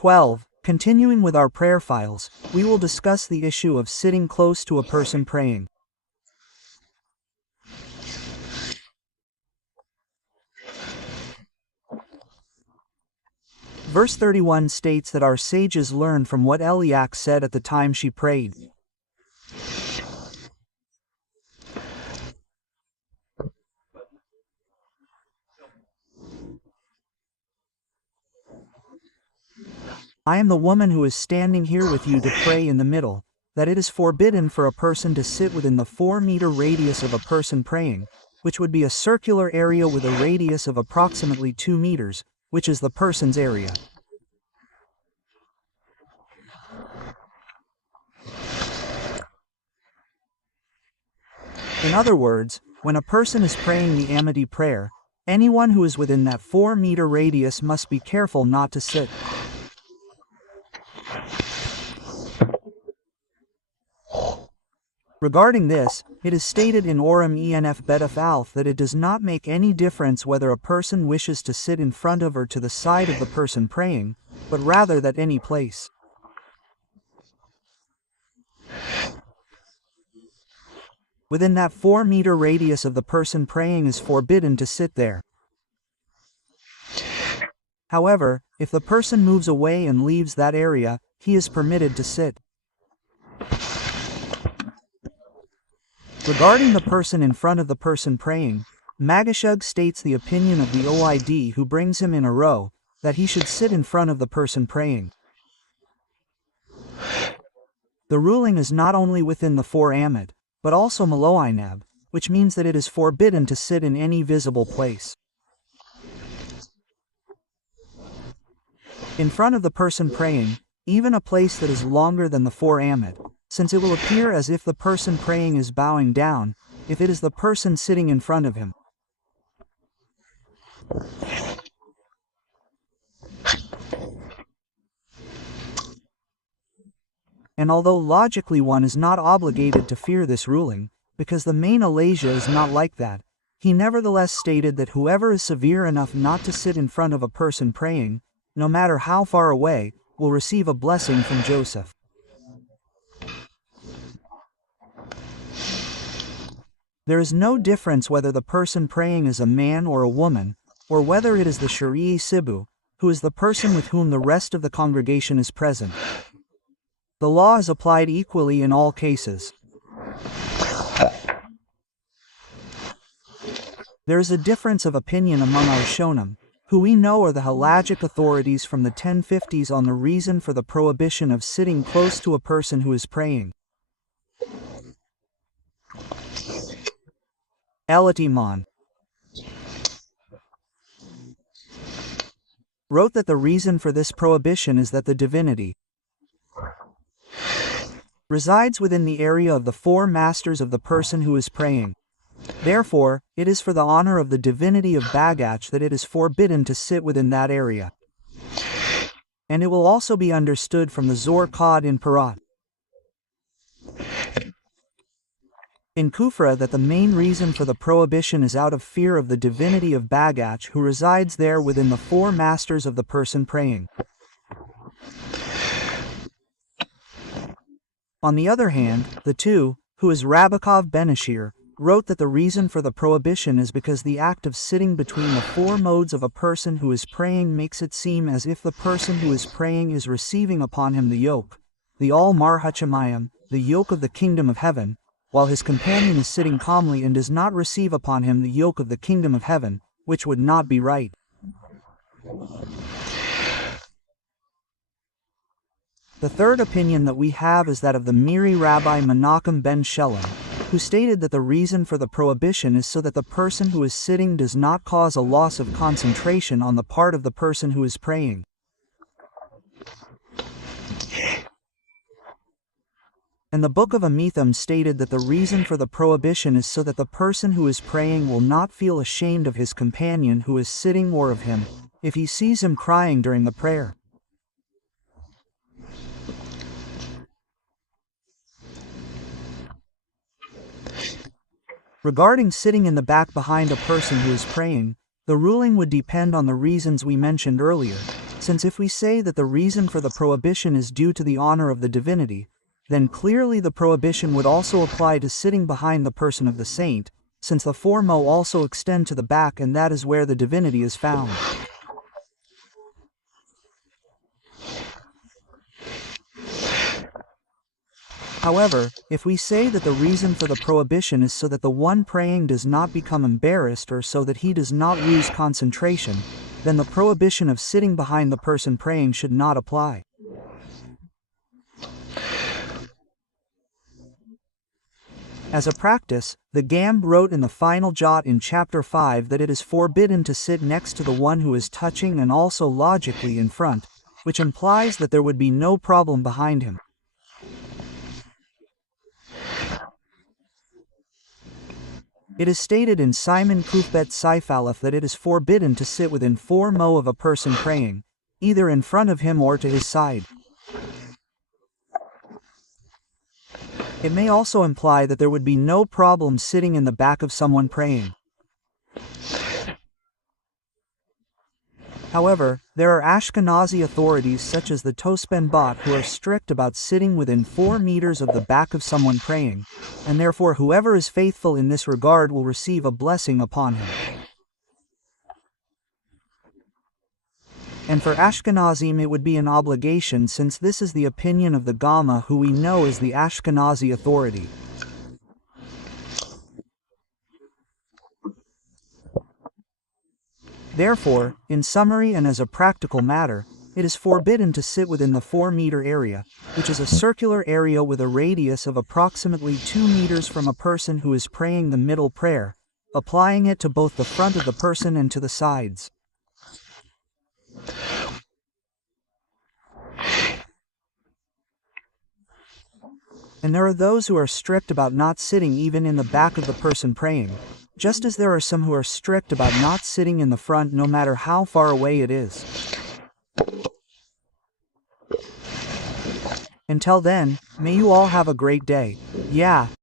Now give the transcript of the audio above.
12. Continuing with our prayer files, we will discuss the issue of sitting close to a person praying. Verse 31 states that our sages learned from what Eliach said at the time she prayed. I am the woman who is standing here with you to pray in the middle, that it is forbidden for a person to sit within the 4-meter radius of a person praying, which would be a circular area with a radius of approximately 2 meters, which is the person's area. In other words, when a person is praying the Amity prayer, anyone who is within that 4-meter radius must be careful not to sit. Regarding this, it is stated in Orem Enf Betaf Alf that it does not make any difference whether a person wishes to sit in front of or to the side of the person praying, but rather that any place within that 4-meter radius of the person praying is forbidden to sit there. However, if the person moves away and leaves that area, he is permitted to sit. Regarding the person in front of the person praying, Magashug states the opinion of the OID who brings him in a row, that he should sit in front of the person praying. The ruling is not only within the 4 Amid, but also Maloinab, which means that it is forbidden to sit in any visible place. In front of the person praying, even a place that is longer than the 4 Amid, since it will appear as if the person praying is bowing down, if it is the person sitting in front of him. And although logically one is not obligated to fear this ruling, because the main Alasia is not like that, he nevertheless stated that whoever is severe enough not to sit in front of a person praying, no matter how far away, will receive a blessing from Joseph. There is no difference whether the person praying is a man or a woman, or whether it is the Sharii Sibu, who is the person with whom the rest of the congregation is present. The law is applied equally in all cases. There is a difference of opinion among our Shonim, who we know are the halachic authorities from the 1050s on the reason for the prohibition of sitting close to a person who is praying. Elatiman wrote that the reason for this prohibition is that the divinity resides within the area of the 4 masters of the person who is praying. Therefore, it is for the honor of the divinity of Bagach that it is forbidden to sit within that area. And it will also be understood from the Zor Qad in Parat in Kufra that the main reason for the prohibition is out of fear of the divinity of Bagach who resides there within the 4 masters of the person praying. On the other hand, the 2, who is Rabakov Benashir, wrote that the reason for the prohibition is because the act of sitting between the 4 modes of a person who is praying makes it seem as if the person who is praying is receiving upon him the yoke, the Al-Marhachamayim, the yoke of the kingdom of heaven, while his companion is sitting calmly and does not receive upon him the yoke of the kingdom of heaven, which would not be right. The third opinion that we have is that of the Miri Rabbi Menachem ben Shelem, who stated that the reason for the prohibition is so that the person who is sitting does not cause a loss of concentration on the part of the person who is praying. And the Book of Amitham stated that the reason for the prohibition is so that the person who is praying will not feel ashamed of his companion who is sitting or of him, if he sees him crying during the prayer. Regarding sitting in the back behind a person who is praying, the ruling would depend on the reasons we mentioned earlier, since since if we say that the reason for the prohibition is due to the honor of the divinity, then clearly the prohibition would also apply to sitting behind the person of the saint, since the four mo also extend to the back and that is where the divinity is found. However, if we say that the reason for the prohibition is so that the one praying does not become embarrassed or so that he does not lose concentration, then the prohibition of sitting behind the person praying should not apply. As a practice, the Gamb wrote in the final jot in chapter 5 that it is forbidden to sit next to the one who is touching and also logically in front, which implies that there would be no problem behind him. It is stated in Simon Kufbet Seifalef that it is forbidden to sit within 4 mo of a person praying, either in front of him or to his side. It may also imply that there would be no problem sitting in the back of someone praying. However, there are Ashkenazi authorities such as the Tosben Bot who are strict about sitting within 4 meters of the back of someone praying, and therefore whoever is faithful in this regard will receive a blessing upon him. And for Ashkenazim it would be an obligation since this is the opinion of the Gamma who we know as the Ashkenazi authority. Therefore, in summary and as a practical matter, it is forbidden to sit within the 4-meter area, which is a circular area with a radius of approximately 2 meters from a person who is praying the middle prayer, applying it to both the front of the person and to the sides. And there are those who are strict about not sitting even in the back of the person praying, just as there are some who are strict about not sitting in the front no matter how far away it is. Until then, may you all have a great day. Yeah.